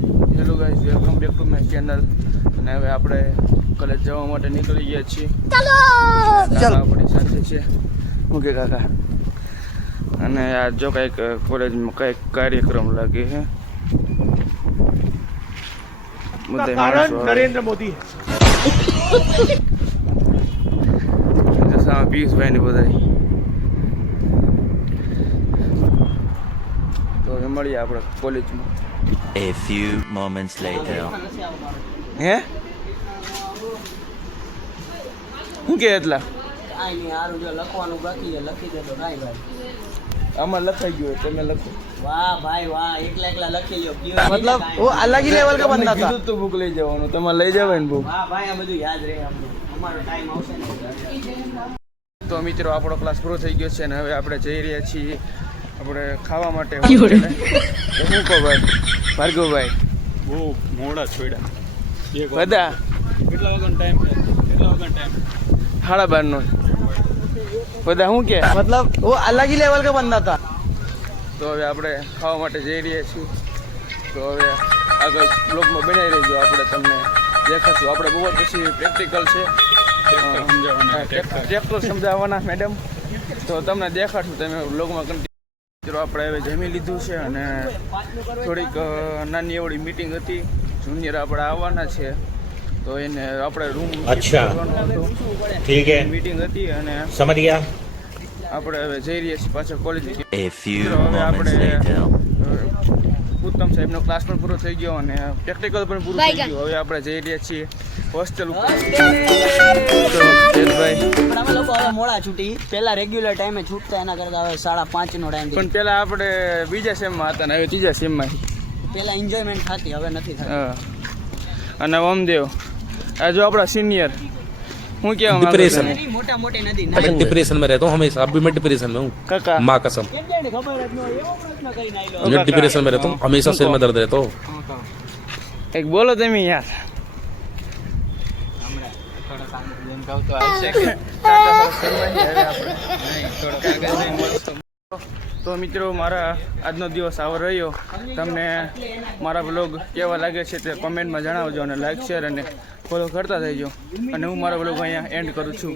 Hello guys, welcome back to my channel. અને હવે આપણે કોલેજ જવા માટે નીકળી ગયા છીએ. ચાલો આપણી સાથે છે મુકે કાકા. અને આ જો કંઈક કોલેજમાં કંઈક કાર્યક્રમ લાગે છે. નરેન્દ્ર મોદી પિયુષભાઈ ની બધા. તો હવે મળીએ આપણે કોલેજમાં. A few moments later. હે શું કે એટલા લખવાનું બાકી છે, લખી દે તો કાંઈ ભાઈ. આમાં લખાઈ ગયું હોય, તમે લખો. વાહ ભાઈ વાહ, એકલા લખી લ્યો. मतलब वो अलग ही लेवल का बंदा था। કીધું તો બુક લઈ જવાનું, તમારે લઈ જવાય ને બુક. વાહ ભાઈ, આ બધું યાદ રહે અમને. અમારો ટાઈમ આવશે ને. તો મિત્રો, આપણો ક્લાસ પૂરો થઈ ગયો છે અને હવે આપણે જઈ રહ્યા છીએ આપણે ખાવા માટે. શું કહો ભાઈ ભાર્ગવભાઈ? બહુ મોડા છોડ્યા બધા કેટલા વાગ્યાનો ટાઈમ છે? 12:30 બધા શું કે मतलब वो अलग ही लेवल का बंदा था। તો હવે આપણે ખાવા માટે જઈ રહ્યા છીએ. તો હવે આગળ બ્લોગમાં બનાવી રહીજો, આપણે તમને દેખાશું. આપણે બહુ પછી પ્રેક્ટિકલ છે, ટ્રેક્ટર સમજાવવાના મેડમ. તો તમને દેખાડશું, તમે બ્લોગમાં કન્ટિન્યુ. આપણે હવે જમી લીધું છે અને થોડીક નાની એવડી મીટિંગ હતી. જુનિયર આપણે આવવાના છે, તો એને આપણે રૂમ अच्छा ठीक है મીટિંગ હતી અને समझ गया આપણે હવે જઈ રહ્યા છીએ પાછળ કોલેજ. A few હવે moments આપણે later. ઉત્તમ સાહેબનો ક્લાસ પણ પૂરો થઈ ગયો અને પ્રેક્ટિકલ પણ પૂરું થઈ ગયું. હવે આપણે જઈ રહ્યા છીએ હોસ્ટેલ ઉપર. તો જયેશભાઈ, પણ અમે લોકો હવે મોડા છૂટી. પહેલા રેગ્યુલર ટાઈમે છૂટતા, એના કરતા હવે 5:30 નો ટાઈમ. પણ પેલા આપણે બીજા સેમમાં હતા ને હવે ત્રીજા સેમમાં. પહેલા એન્જોયમેન્ટ થતી, હવે નથી થતી. હા. અને ઓમદેવ, આ જો આપણા સિનિયર, હું કેવા માંગુ Depression. છું? મોટા મોટી નદી मैं डिप्रेशन में रहता हूँ हमेशा, अभी मैं डिप्रेशन में हूँ। કાકા माँ कसम, ખબર જ ન હોય, એવો પ્રશ્ન કરીને આયલો. मैं डिप्रेशन में रहता हूँ हमेशा, सिर में दर्द रहता हो। એક બોલો તમે યાર. તો મિત્રો, મારા આજનો દિવસ આવો રહ્યો. તમને મારા બ્લોગ કેવા લાગે છે તે કોમેન્ટમાં જણાવજો અને લાઈક શેર અને ફોલો કરતા થઈજો. અને હું મારો બ્લોગ અહીંયા એન્ડ કરું છું.